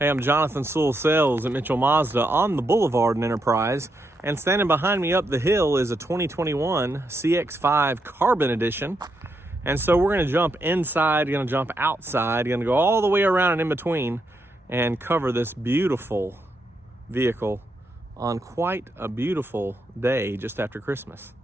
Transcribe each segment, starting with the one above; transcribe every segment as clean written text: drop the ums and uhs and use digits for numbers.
Hey, I'm Jonathan Sewell Sales at Mitchell Mazda on the Boulevard in Enterprise, and standing behind me up the hill is a 2021 CX-5 Carbon Edition. And so we're gonna jump inside, gonna jump outside, gonna go all the way around and in between and cover this beautiful vehicle on quite a beautiful day just after Christmas.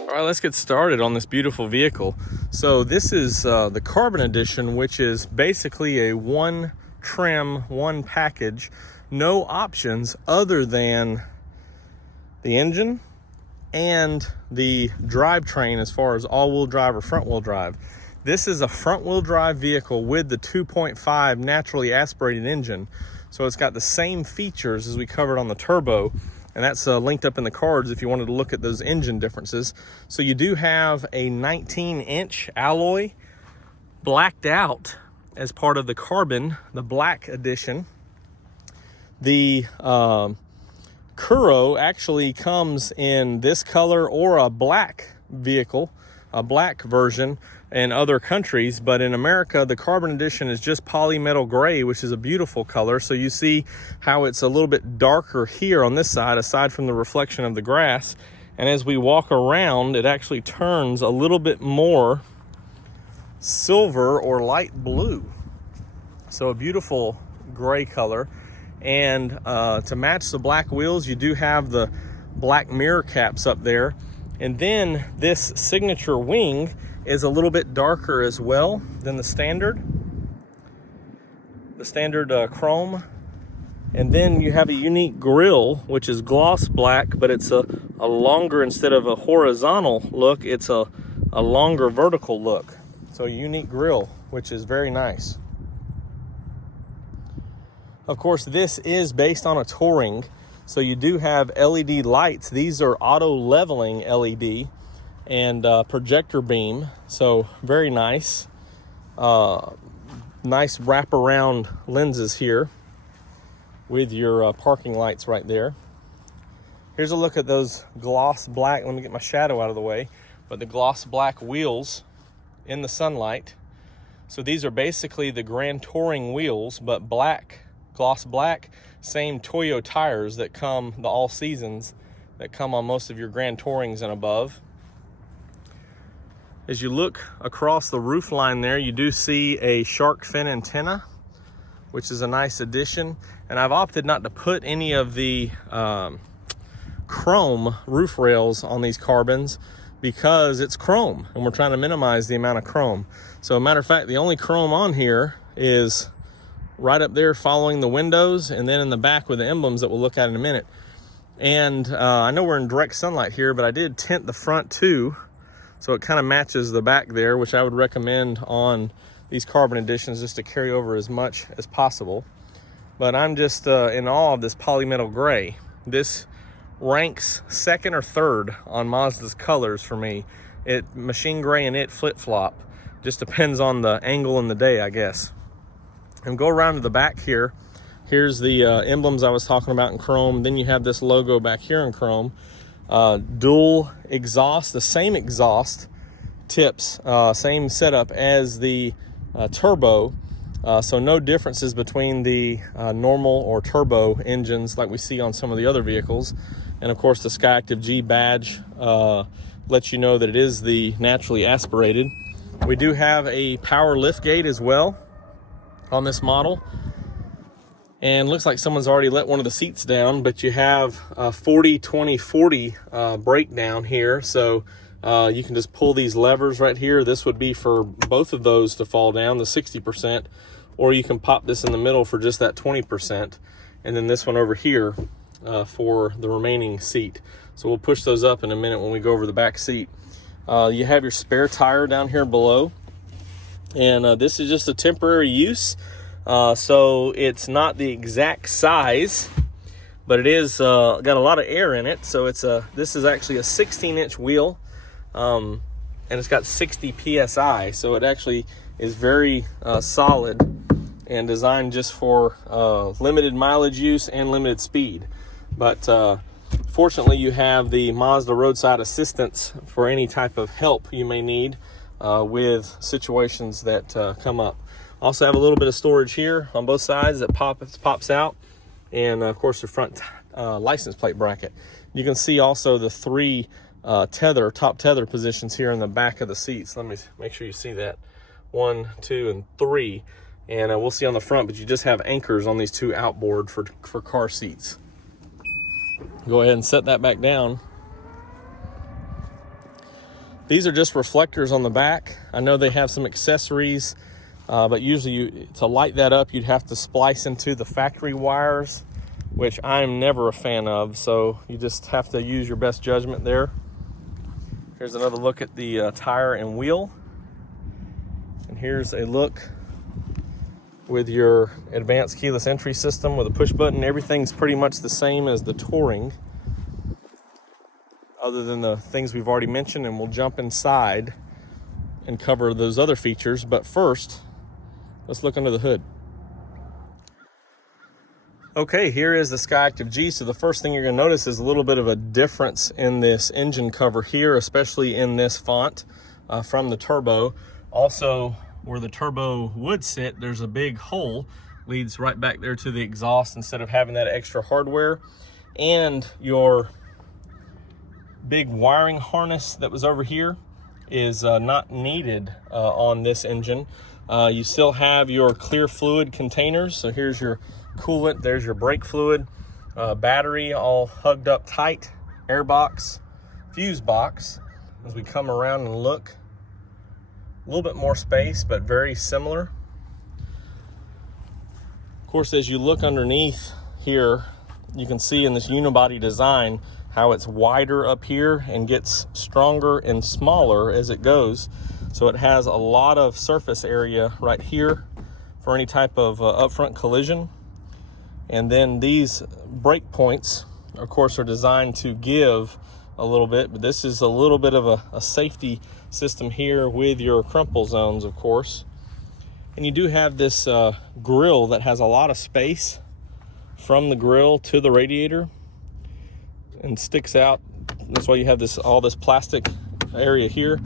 All right, let's get started on this beautiful vehicle. So this is the Carbon Edition, which is basically a one trim, one package, no options other than the engine and the drivetrain as far as all-wheel drive or front-wheel drive. This is a front-wheel drive vehicle with the 2.5 naturally aspirated engine. So it's got the same features as we covered on the turbo. And that's linked up in the cards if you wanted to look at those engine differences. So you do have a 19-inch alloy blacked out as part of the Carbon, the black edition. The Kuro actually comes in this color or a black vehicle, a black version in other countries, but in America the Carbon Edition is just Polymetal Gray, which is a beautiful color. So you see how it's a little bit darker here on this side, aside from the reflection of the grass, and as we walk around it actually turns a little bit more silver or light blue. So a beautiful gray color, and to match the black wheels you do have the black mirror caps up there. And then this signature wing is a little bit darker as well than the standard chrome. And then you have a unique grille, which is gloss black, but it's a longer, instead of a horizontal look, it's a longer vertical look. So a unique grille, which is very nice. Of course, this is based on a Touring. So you do have LED lights. These are auto leveling LED and projector beam. So very nice. Nice wraparound lenses here with your parking lights right there. Here's a look at those gloss black. Let me get my shadow out of the way. But the gloss black wheels in the sunlight. So these are basically the Grand Touring wheels, but black, gloss black. Same Toyo tires that come, the all seasons that come on most of your Grand Tourings and above. As you look across the roof line there, you do see a shark fin antenna, which is a nice addition. And I've opted not to put any of the chrome roof rails on these Carbons because it's chrome and we're trying to minimize the amount of chrome. So a matter of fact, the only chrome on here is right up there following the windows, and then in the back with the emblems that we'll look at in a minute. And I know we're in direct sunlight here, but I did tint the front too, so it kind of matches the back there, which I would recommend on these Carbon Editions just to carry over as much as possible. But I'm just in awe of this Polymetal Gray. This ranks second or third on Mazda's colors for me. Machine gray and it flip-flop. Just depends on the angle and the day, I guess. And go around to the back here. Here's the emblems I was talking about in chrome. Then you have this logo back here in chrome. Dual exhaust, the same exhaust tips, same setup as the turbo. So no differences between the normal or turbo engines like we see on some of the other vehicles. And of course the SkyActiv G badge lets you know that it is the naturally aspirated. We do have a power lift gate as well on this model, and looks like someone's already let one of the seats down, but you have a 40-20-40 breakdown here, so you can just pull these levers right here. This would be for both of those to fall down, the 60%, or you can pop this in the middle for just that 20%, and then this one over here for the remaining seat. So we'll push those up in a minute when we go over the back seat. You have your spare tire down here below, and this is just a temporary use, so it's not the exact size but it is got a lot of air in it. So this is actually a 16-inch wheel, and it's got 60 psi. So it actually is very solid and designed just for limited mileage use and limited speed. But fortunately, you have the Mazda roadside assistance for any type of help you may need with situations that come up. Also have a little bit of storage here on both sides that pops out, and of course the front license plate bracket. You can see also the 3 top tether positions here in the back of the seats. Let me make sure you see that. 1, 2, and 3. And we'll see on the front, but you just have anchors on these 2 outboard for car seats. Go ahead and set that back down. These are just reflectors on the back. I know they have some accessories, but usually to light that up, you'd have to splice into the factory wires, which I'm never a fan of. So you just have to use your best judgment there. Here's another look at the tire and wheel. And here's a look with your advanced keyless entry system with a push button. Everything's pretty much the same as the Touring, other than the things we've already mentioned, and we'll jump inside and cover those other features. But first, let's look under the hood. Okay, here is the SkyActiv G. So the first thing you're gonna notice is a little bit of a difference in this engine cover here, especially in this font from the turbo. Also, where the turbo would sit, there's a big hole, leads right back there to the exhaust instead of having that extra hardware. And your big wiring harness that was over here is not needed on this engine. You still have your clear fluid containers. So here's your coolant, there's your brake fluid, battery all hugged up tight, air box, fuse box. As we come around and look, a little bit more space, but very similar. Of course, as you look underneath here, you can see in this unibody design how it's wider up here and gets stronger and smaller as it goes. So it has a lot of surface area right here for any type of upfront collision. And then these brake points, of course, are designed to give a little bit, but this is a little bit of a safety system here with your crumple zones, of course. And you do have this grill that has a lot of space from the grill to the radiator and sticks out. That's why you have all this plastic area here,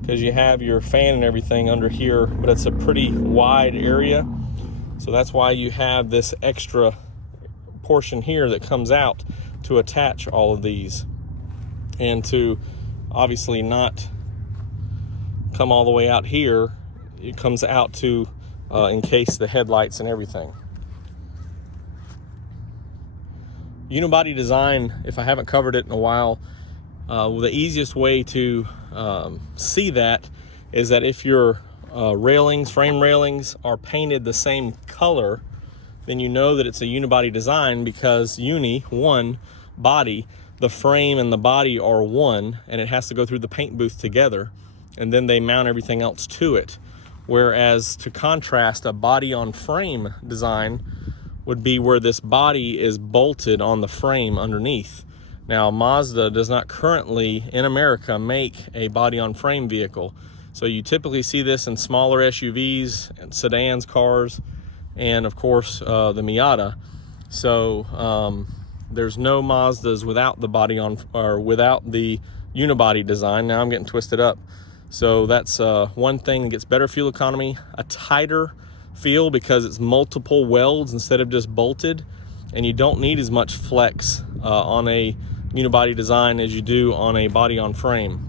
because you have your fan and everything under here, but it's a pretty wide area. So that's why you have this extra portion here that comes out to attach all of these, and to obviously not come all the way out here. It comes out to encase the headlights and everything. Unibody design, if I haven't covered it in a while, the easiest way to see that is that if your frame railings are painted the same color, then you know that it's a unibody design, because one body, the frame and the body are one, and it has to go through the paint booth together, and then they mount everything else to it. Whereas to contrast, a body on frame design would be where this body is bolted on the frame underneath. Now, Mazda does not currently in America make a body on frame vehicle. So you typically see this in smaller SUVs and sedans, cars, and of course the Miata. So there's no Mazdas without the body on, or without the unibody design. Now I'm getting twisted up. So that's one thing that gets better fuel economy, a tighter feel because it's multiple welds instead of just bolted, and you don't need as much flex on a unibody design as you do on a body on frame.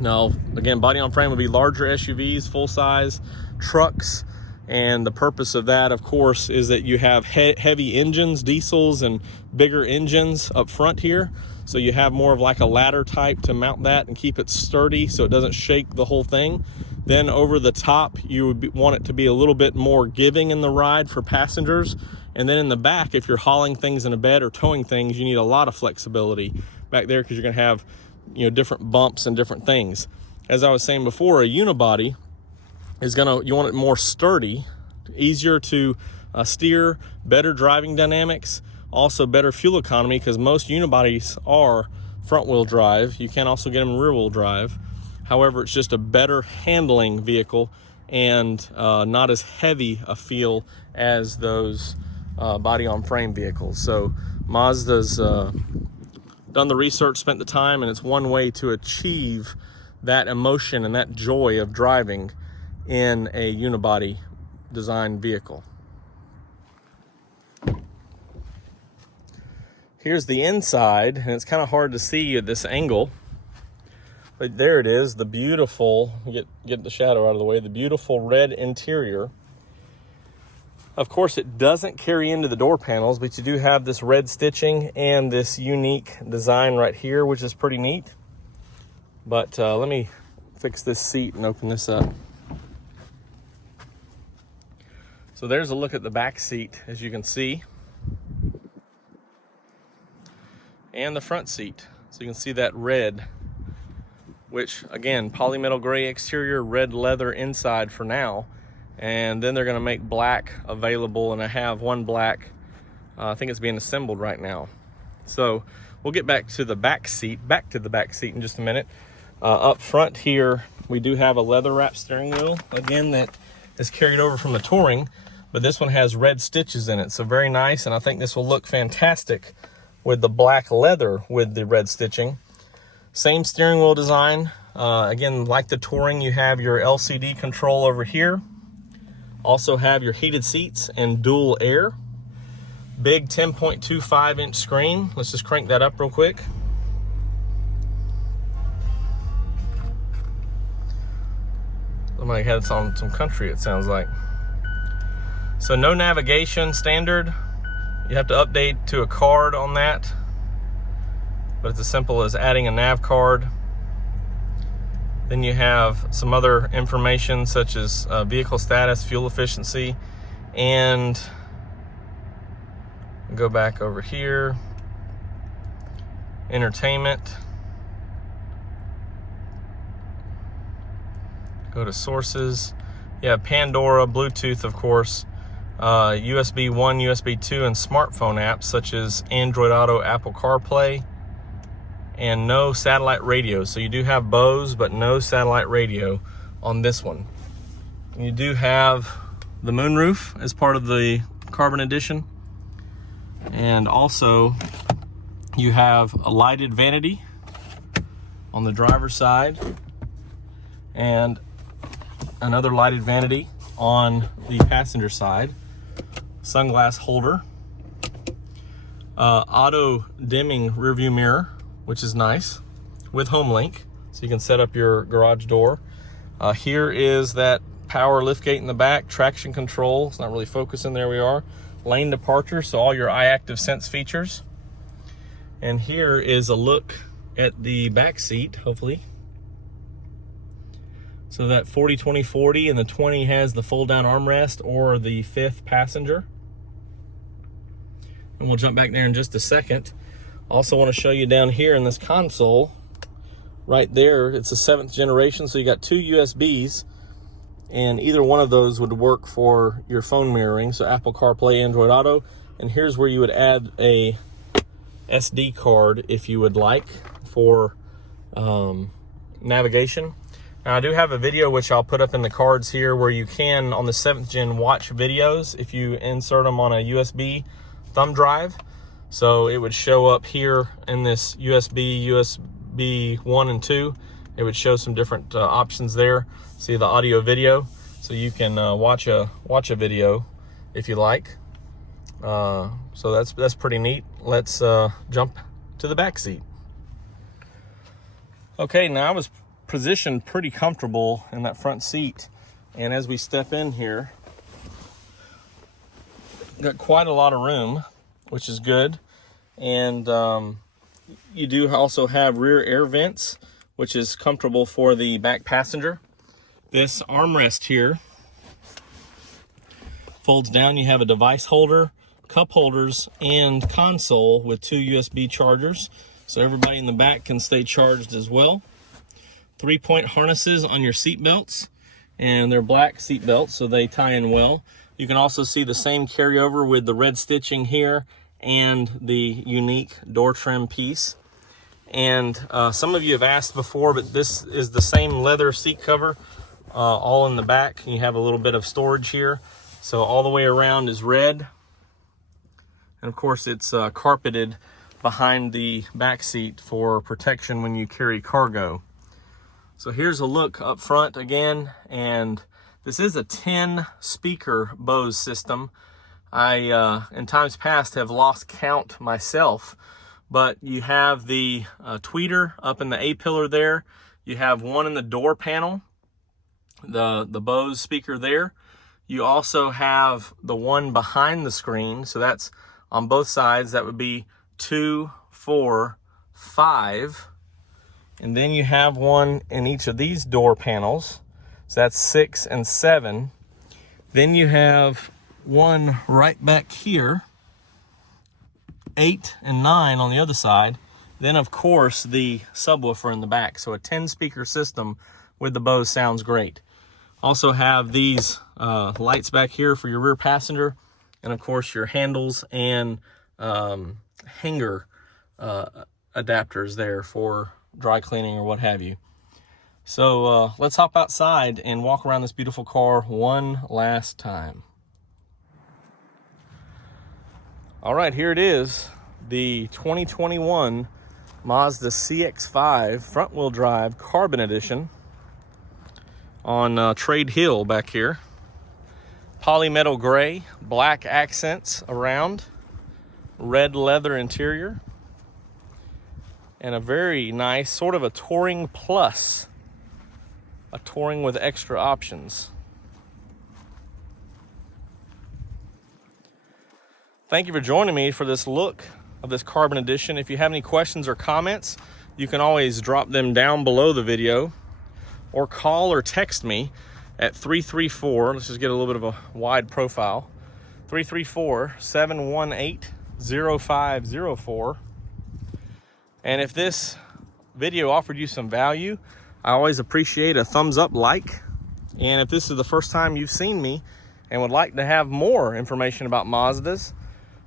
Now, again, body on frame would be larger SUVs, full size trucks, and the purpose of that, of course, is that you have heavy engines, diesels, and bigger engines up front here. So you have more of like a ladder type to mount that and keep it sturdy so it doesn't shake the whole thing. Then over the top, you would want it to be a little bit more giving in the ride for passengers. And then in the back, if you're hauling things in a bed or towing things, you need a lot of flexibility back there, because you're gonna have, you know, different bumps and different things. As I was saying before, a unibody is you want it more sturdy, easier to steer, better driving dynamics. Also better fuel economy, because most unibodies are front wheel drive. You can also get them in rear wheel drive. However, it's just a better handling vehicle and not as heavy a feel as those body on frame vehicles. So Mazda's done the research, spent the time, and it's one way to achieve that emotion and that joy of driving in a unibody design vehicle. Here's the inside, and it's kind of hard to see at this angle, but there it is, the beautiful, get the shadow out of the way, the beautiful red interior. Of course, it doesn't carry into the door panels, but you do have this red stitching and this unique design right here, which is pretty neat. But let me fix this seat and open this up. So there's a look at the back seat, as you can see, and the front seat. So you can see that red, which again, polymetal gray exterior, red leather inside for now. And then they're gonna make black available, and I have one black, I think it's being assembled right now. So we'll get back to the back seat in just a minute. Up front here, we do have a leather wrap steering wheel, again, that is carried over from the Touring, but this one has red stitches in it, so very nice, and I think this will look fantastic with the black leather with the red stitching. Same steering wheel design. Again, like the Touring, you have your LCD control over here. Also have your heated seats and dual air. Big 10.25 inch screen. Let's just crank that up real quick. Somebody had on some country, it sounds like. So no navigation, standard. You have to update to a card on that, but it's as simple as adding a nav card. Then you have some other information such as vehicle status, fuel efficiency, and go back over here, entertainment, go to sources. You have Pandora, Bluetooth, of course, USB 1, USB 2, and smartphone apps such as Android Auto, Apple CarPlay, and no satellite radio. So you do have Bose, but no satellite radio on this one. You do have the moonroof as part of the Carbon Edition, and also you have a lighted vanity on the driver's side and another lighted vanity on the passenger side. Sunglass holder, auto dimming rear view mirror, which is nice, with HomeLink, so you can set up your garage door. Here is that power liftgate in the back, traction control, it's not really focusing, there we are. Lane departure, so all your iActiv Sense features. And here is a look at the back seat, hopefully. So that 40, 20, 40, and the 20 has the fold down armrest or the fifth passenger. And we'll jump back there in just a second. Also want to show you down here in this console, right there, it's a 7th generation, so you got 2 USBs, and either one of those would work for your phone mirroring, so Apple CarPlay, Android Auto. And here's where you would add a SD card if you would like for navigation. Now I do have a video which I'll put up in the cards here where you can, on the 7th gen, watch videos if you insert them on a USB thumb drive. So it would show up here in this USB 1 and 2. It would show some different options there. See the audio video, so you can watch a video if you like. So that's pretty neat. Let's jump to the back seat. Okay, now I was positioned pretty comfortable in that front seat, and as we step in here, got quite a lot of room, which is good. And you do also have rear air vents, which is comfortable for the back passenger. This armrest here folds down. You have a device holder, cup holders, and console with 2 USB chargers, so everybody in the back can stay charged as well. 3-point harnesses on your seat belts, and they're black seat belts, so they tie in well. You can also see the same carryover with the red stitching here and the unique door trim piece. And some of you have asked before, but this is the same leather seat cover, all in the back. You have a little bit of storage here. So all the way around is red. And of course it's carpeted behind the back seat for protection when you carry cargo. So here's a look up front again, and this is a 10 speaker Bose system. I, in times past, have lost count myself, but you have the tweeter up in the A-pillar there. You have one in the door panel, the Bose speaker there. You also have the one behind the screen, so that's on both sides. That would be 2, 4, 5. And then you have one in each of these door panels. So that's 6 and 7. Then you have one right back here, 8 and 9 on the other side. Then of course the subwoofer in the back. So a 10 speaker system with the Bose sounds great. Also have these lights back here for your rear passenger, and of course your handles and hanger adapters there for dry cleaning or what have you. So let's hop outside and walk around this beautiful car one last time. All right, here it is, the 2021 Mazda CX-5 front-wheel drive Carbon Edition on Trade Hill back here. Polymetal gray, black accents around, red leather interior, and a very nice, sort of a Touring Plus, a Touring with extra options. Thank you for joining me for this look of this Carbon Edition. If you have any questions or comments, you can always drop them down below the video, or call or text me at 334, let's just get a little bit of a wide profile, 334-718-0504. And if this video offered you some value, I always appreciate a thumbs up, like. And if this is the first time you've seen me and would like to have more information about Mazdas,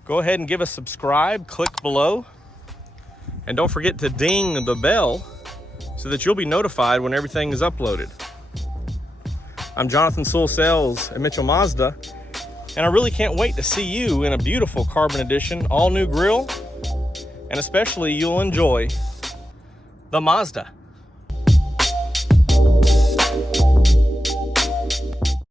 go ahead and give a subscribe, click below. And don't forget to ding the bell so that you'll be notified when everything is uploaded. I'm Jonathan Sewell Sales at Mitchell Mazda, and I really can't wait to see you in a beautiful Carbon Edition, all new grille, and especially you'll enjoy the Mazda.